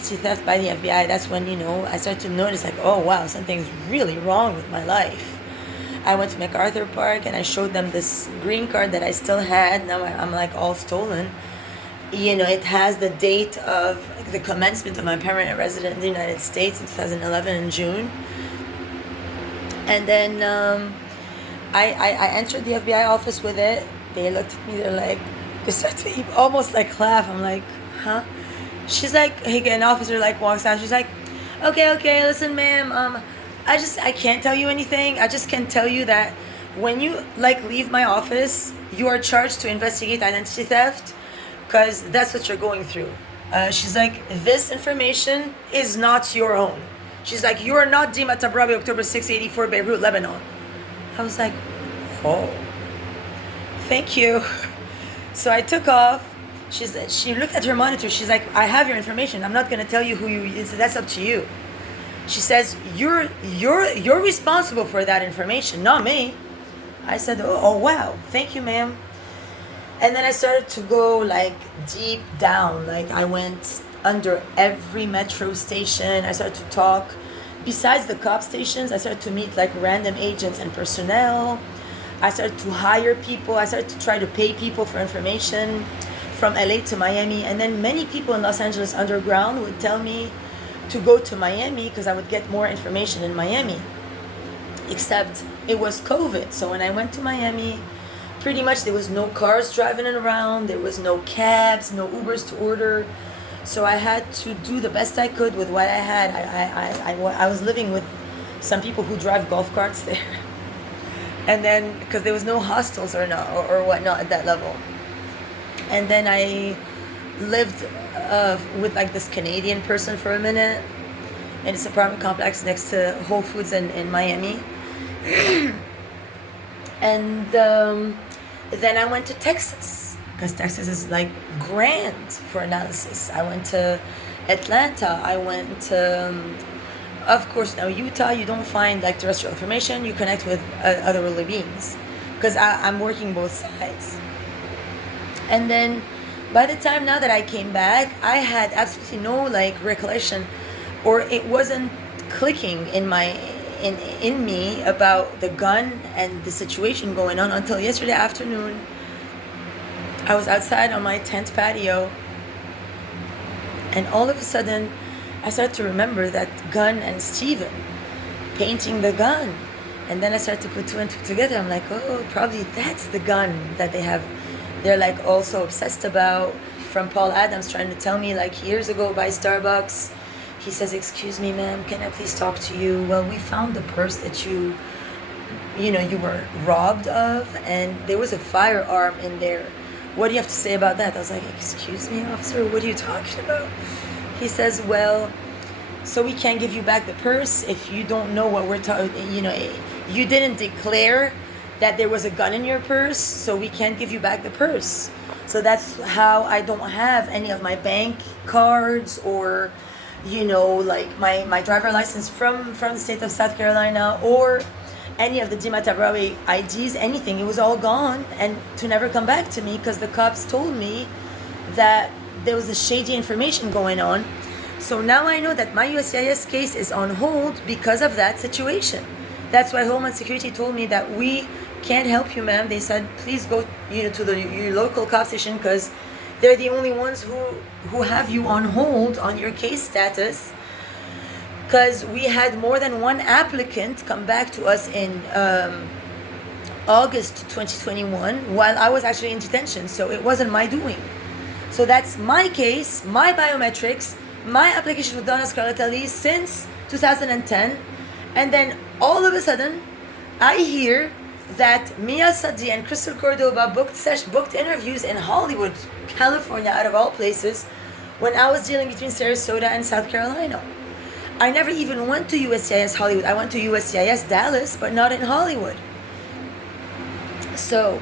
identity theft by the FBI, that's when, I started to notice, like, oh, wow, something's really wrong with my life. I went to MacArthur Park and I showed them this green card that I still had. Now I'm like all stolen. It has the date of the commencement of my permanent residence in the United States in 2011 in June. And then I entered the FBI office with it. They looked at me, they started to almost like laugh. I'm like, huh? She's like, hey, an officer like walks out. She's like, okay, listen, ma'am, I can't tell you anything. I just can tell you that when you leave my office, you are charged to investigate identity theft, because that's what you're going through. She's like, this information is not your own. She's like, you are not Dima Tabrabi, October 6, 84, Beirut, Lebanon. I was like, oh, thank you. So I took off. She looked at her monitor. She's like, I have your information. I'm not going to tell you who you is. That's up to you. She says, you're responsible for that information, not me. I said, oh wow, thank you, ma'am. And then I started to go deep down. I went under every metro station. I started to talk. Besides the cop stations, I started to meet random agents and personnel. I started to hire people. I started to try to pay people for information from LA to Miami. And then many people in Los Angeles underground would tell me to go to Miami because I would get more information in Miami. Except it was COVID. So when I went to Miami, pretty much there was no cars driving around. There was no cabs, no Ubers to order. So I had to do the best I could with what I had. I was living with some people who drive golf carts there. And then, because there was no hostels or whatnot at that level. And then I lived with this Canadian person for a minute in this apartment complex next to Whole Foods in Miami. And then I went to Texas, because Texas is grand for analysis. I went to Atlanta. I went to, of course, now Utah. You don't find terrestrial information. You connect with other living beings, because I'm working both sides. And then by the time now that I came back, I had absolutely no recollection, or it wasn't clicking in me about the gun and the situation going on until yesterday afternoon. I was outside on my tent patio, and all of a sudden I started to remember that gun and Steven painting the gun. And then I started to put two and two together. I'm like, oh, probably that's the gun that they're also obsessed about, from Paul Adams trying to tell me years ago by Starbucks. He says, excuse me, ma'am, can I please talk to you? Well, we found the purse that you were robbed of, and there was a firearm in there. What do you have to say about that? I was like, excuse me, officer, what are you talking about? He says, well, so we can't give you back the purse if you don't know what we're talking, you didn't declare that there was a gun in your purse, so we can't give you back the purse. So that's how I don't have any of my bank cards or, my driver license from the state of South Carolina, or any of the Dima Tabrawi IDs, anything. It was all gone and to never come back to me, because the cops told me that there was a shady information going on. So now I know that my USCIS case is on hold because of that situation. That's why Homeland Security told me that we can't help you, ma'am. They said, please go to your local cop station, because they're the only ones who have you on hold on your case status, because we had more than one applicant come back to us in August 2021 while I was actually in detention, so it wasn't my doing. So that's my case, my biometrics, my application with Donna Scarlett Ali since 2010, and then all of a sudden I hear that Mia Sadi and Crystal Cordoba booked interviews in Hollywood, California, out of all places, when I was dealing between Sarasota and South Carolina. I never even went to USCIS Hollywood. I went to USCIS Dallas, but not in Hollywood. So,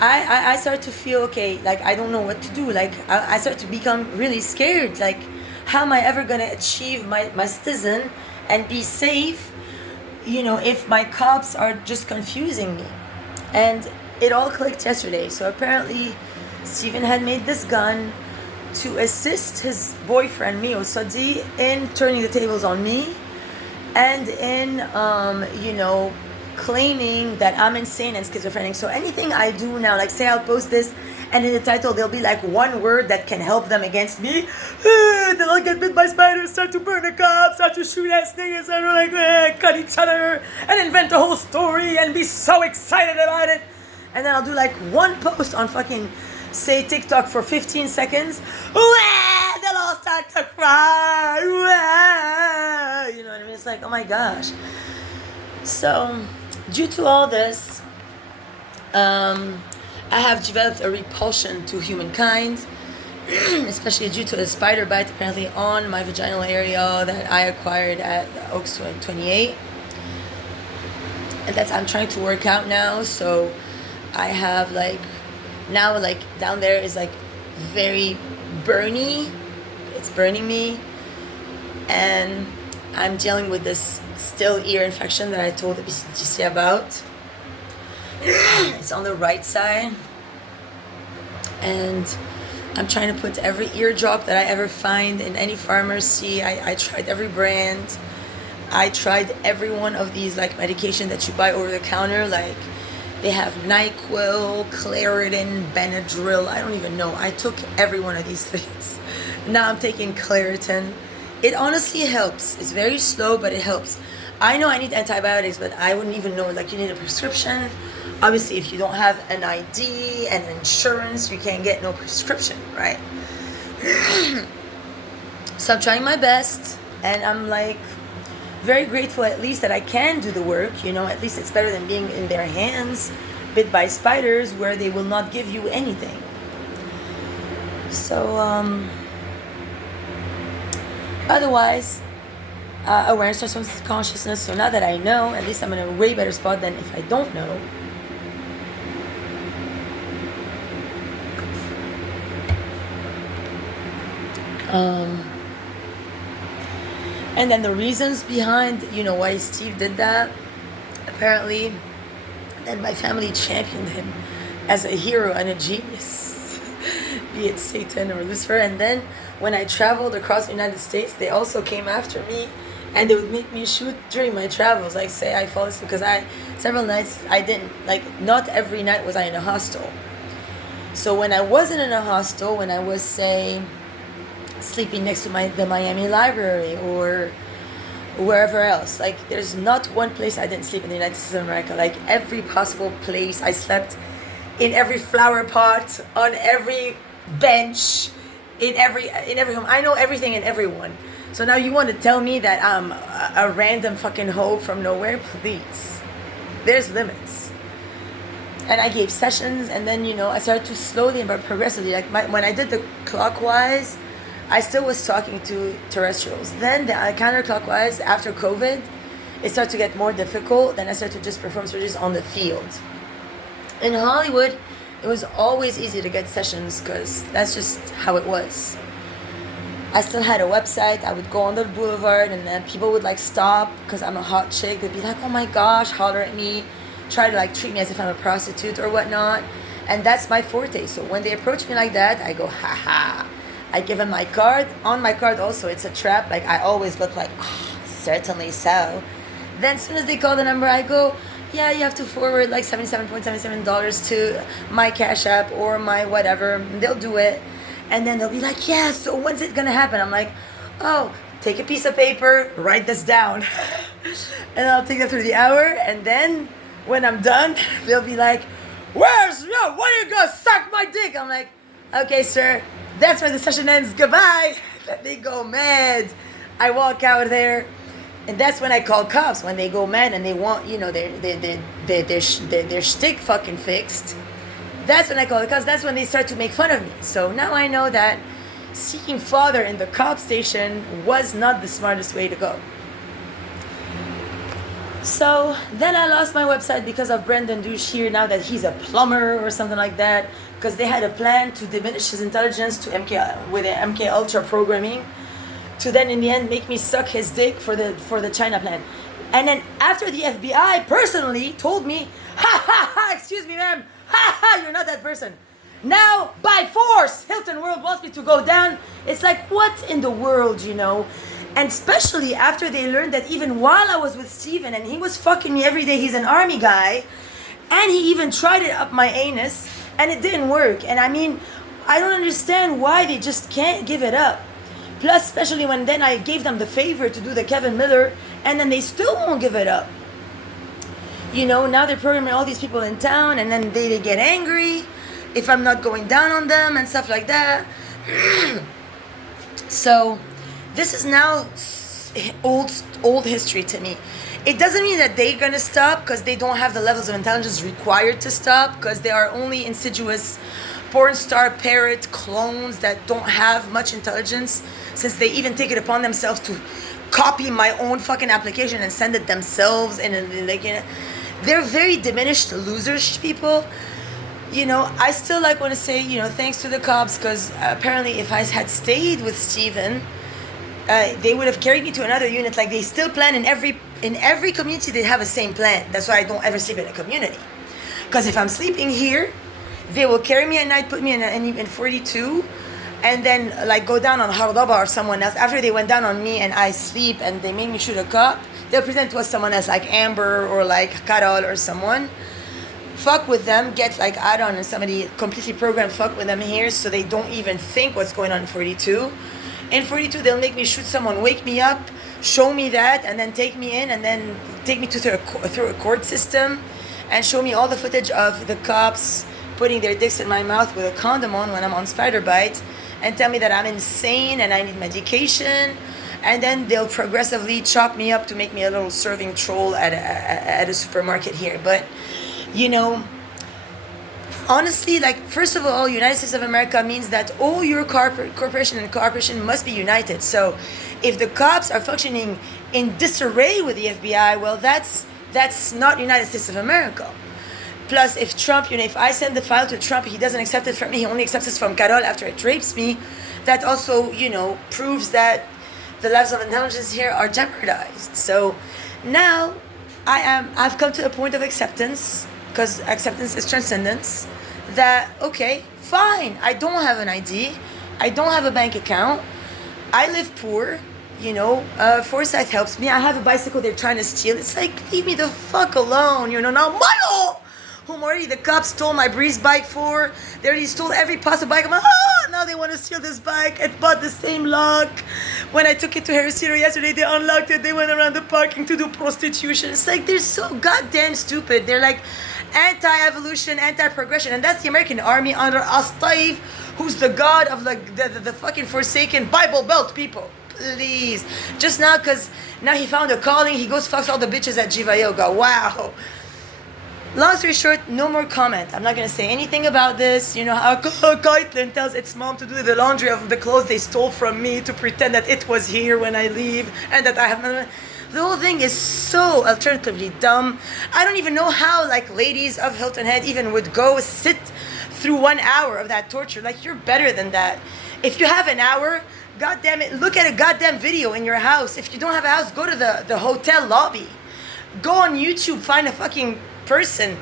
I started to feel, okay, I don't know what to do. I started to become really scared. How am I ever going to achieve my citizen and be safe, if my cops are just confusing me? And it all clicked yesterday. So apparently Steven had made this gun to assist his boyfriend Mio Sadi in turning the tables on me and in claiming that I'm insane and schizophrenic. So anything I do now, like say I'll post this and in the title there'll be like one word that can help them against me. They'll all get bit by spiders, start to burn the cops, start to shoot at niggas, and like cut each other and invent a whole story and be so excited about it. And then I'll do like one post on fucking say TikTok for 15 seconds. They'll all start to cry. You know what I mean? It's like, oh my gosh. So due to all this, I have developed a repulsion to humankind, especially due to a spider bite apparently on my vaginal area that I acquired at Oaks 28. And that's I'm trying to work out now. So I have now down there is like very burny. It's burning me. And I'm dealing with this still ear infection that I told the BCGC about. It's on the right side, and I'm trying to put every eardrop that I ever find in any pharmacy. I tried every brand. I tried every one of these like medication that you buy over the counter. Like they have NyQuil, Claritin, Benadryl. I don't even know. I took every one of these things. Now I'm taking Claritin. It honestly helps. It's very slow, but it helps. I know I need antibiotics, but I wouldn't even know. Like you need a prescription. Obviously, if you don't have an ID and insurance, you can't get no prescription, right? So I'm trying my best, and I'm like very grateful at least that I can do the work. At least it's better than being in their hands, bit by spiders, where they will not give you anything. So, otherwise, awareness transforms consciousness. So now that I know, at least I'm in a way better spot than if I don't know. And then the reasons behind, why Steve did that, apparently, then my family championed him as a hero and a genius, be it Satan or Lucifer. And then when I traveled across the United States, they also came after me, and they would make me shoot during my travels. Like say I fall asleep, because several nights I didn't, not every night was I in a hostel. So when I wasn't in a hostel, when I was, say, sleeping next to the Miami Library or wherever else, there's not one place I didn't sleep in the United States of America. Like every possible place I slept, in every flower pot, on every bench, in every home. I know everything and everyone. So now you want to tell me that I'm a random fucking hoe from nowhere? Please, there's limits. And I gave sessions, and then I started to slowly but progressively, when I did the clockwise, I still was talking to terrestrials. Then the counterclockwise, after COVID, it started to get more difficult. Then I started to just perform surgeries on the field. In Hollywood, it was always easy to get sessions because that's just how it was. I still had a website. I would go on the boulevard, and then people would stop because I'm a hot chick. They'd be like, oh my gosh, holler at me, try to treat me as if I'm a prostitute or whatnot. And that's my forte. So when they approach me like that, I go, ha ha. I give them my card. On my card also, it's a trap. I always look like, certainly so. Then as soon as they call the number, I go, yeah, you have to forward $77.77 to my Cash App or my whatever. They'll do it. And then they'll be like, yeah, so when's it going to happen? I'm like, oh, take a piece of paper, write this down. And I'll take that through the hour. And then when I'm done, they'll be like, why are you going to suck my dick? I'm like, okay, sir. That's where the session ends. Goodbye. They go mad. I walk out there, and that's when I call cops. When they go mad and they want, their shtick fucking fixed. That's when I call the cops. That's when they start to make fun of me. So now I know that seeking father in the cop station was not the smartest way to go. So then I lost my website because of Brendan Douche here. Now that he's a plumber or something like that. Because they had a plan to diminish his intelligence to with the MK Ultra programming, to then in the end make me suck his dick for the China plan. And then after the FBI personally told me, ha ha ha, excuse me ma'am, ha ha, you're not that person. Now, by force, Hilton World wants me to go down. It's like, what in the world, you know? And especially after they learned that even while I was with Steven and he was fucking me every day, he's an army guy, and he even tried it up my anus, and it didn't work. And I mean, I don't understand why they just can't give it up. Plus, especially when then I gave them the favor to do the Kevin Miller, and then they still won't give it up. You know, now they're programming all these people in town, and then they get angry if I'm not going down on them and stuff like that. So, this is now old history to me. It doesn't mean that they're gonna stop because they don't have the levels of intelligence required to stop, because they are only insidious porn star parrot clones that don't have much intelligence, since they even take it upon themselves to copy my own fucking application and send it themselves, and like, you know, they're very diminished losers people. You know, I still like want to say, you know, thanks to the cops, because apparently if I had stayed with Steven, they would have carried me to another unit. Like, they still plan in every community, they have the same plan. That's why I don't ever sleep in a community, because if I'm sleeping here, they will carry me at night, put me in 42, and then like go down on Hardaba or someone else. After they went down on me and I sleep and they made me shoot a cop, they'll present to us someone else, like Amber or like Carol or someone. Fuck with them, get like Aaron and somebody completely programmed, fuck with them here, so they don't even think what's going on in 42. In 42, they'll make me shoot someone, wake me up, show me that, and then take me in, and then take me through a court system, and show me all the footage of the cops putting their dicks in my mouth with a condom on when I'm on spider bite, and tell me that I'm insane and I need medication. And then they'll progressively chop me up to make me a little serving troll at a supermarket here. But, you know, honestly, like, first of all, United States of America means that all your corporation and cooperation must be united. So if the cops are functioning in disarray with the FBI, well, that's not United States of America. Plus, if Trump, you know, if I send the file to Trump, he doesn't accept it from me, he only accepts it from Carol after it rapes me, that also, you know, proves that the levels of intelligence here are jeopardized. So now I've come to a point of acceptance, because acceptance is transcendence, that, okay, fine, I don't have an ID, I don't have a bank account, I live poor, you know, Forsyth helps me, I have a bicycle they're trying to steal. It's like, leave me the fuck alone, you know. Now, Milo, whom already the cops stole my Breeze bike for, they already stole every possible bike. I'm like, now they want to steal this bike. It bought the same lock. When I took it to Harris Theater yesterday, they unlocked it, they went around the parking to do prostitution. It's like, they're so goddamn stupid. They're like anti-evolution, anti-progression, and that's the American army under Astaif, who's the god of like the fucking forsaken Bible Belt people. Please. Just now, because now he found a calling, he goes fucks all the bitches at Jiva Yoga. Wow. Long story short, no more comment. I'm not going to say anything about this. You know how Caitlin tells its mom to do the laundry of the clothes they stole from me to pretend that it was here when I leave and that I have none. The whole thing is so alternatively dumb. I don't even know how, like, ladies of Hilton Head even would go sit through 1 hour of that torture. Like, you're better than that. If you have an hour, God damn it, look at a goddamn video in your house. If you don't have a house, go to the hotel lobby. Go on YouTube, find a fucking person.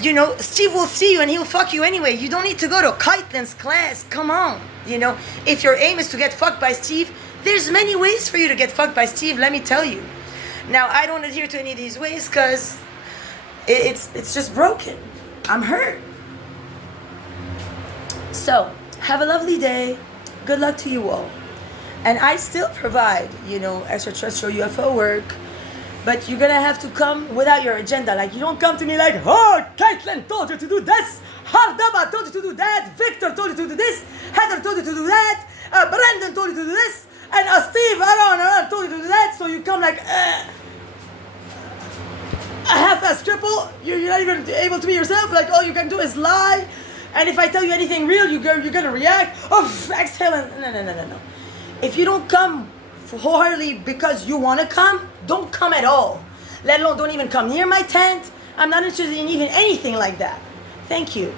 You know, Steve will see you and he'll fuck you anyway. You don't need to go to Caitlin's class. Come on. You know, if your aim is to get fucked by Steve, there's many ways for you to get fucked by Steve, let me tell you. Now, I don't adhere to any of these ways because it's just broken. I'm hurt. So, have a lovely day. Good luck to you all. And I still provide, you know, extraterrestrial UFO work, but you're gonna have to come without your agenda. Like, you don't come to me like, oh, Caitlin told you to do this, Hardaba told you to do that, Victor told you to do this, Heather told you to do that, Brandon told you to do this, and Steve Aaron told you to do that. So you come like a half-ass cripple. You're not even able to be yourself. Like, all you can do is lie. And if I tell you anything real, you're gonna react. Oh, exhale. No. If you don't come wholeheartedly because you want to come, don't come at all. Let alone don't even come near my tent. I'm not interested in even anything like that. Thank you.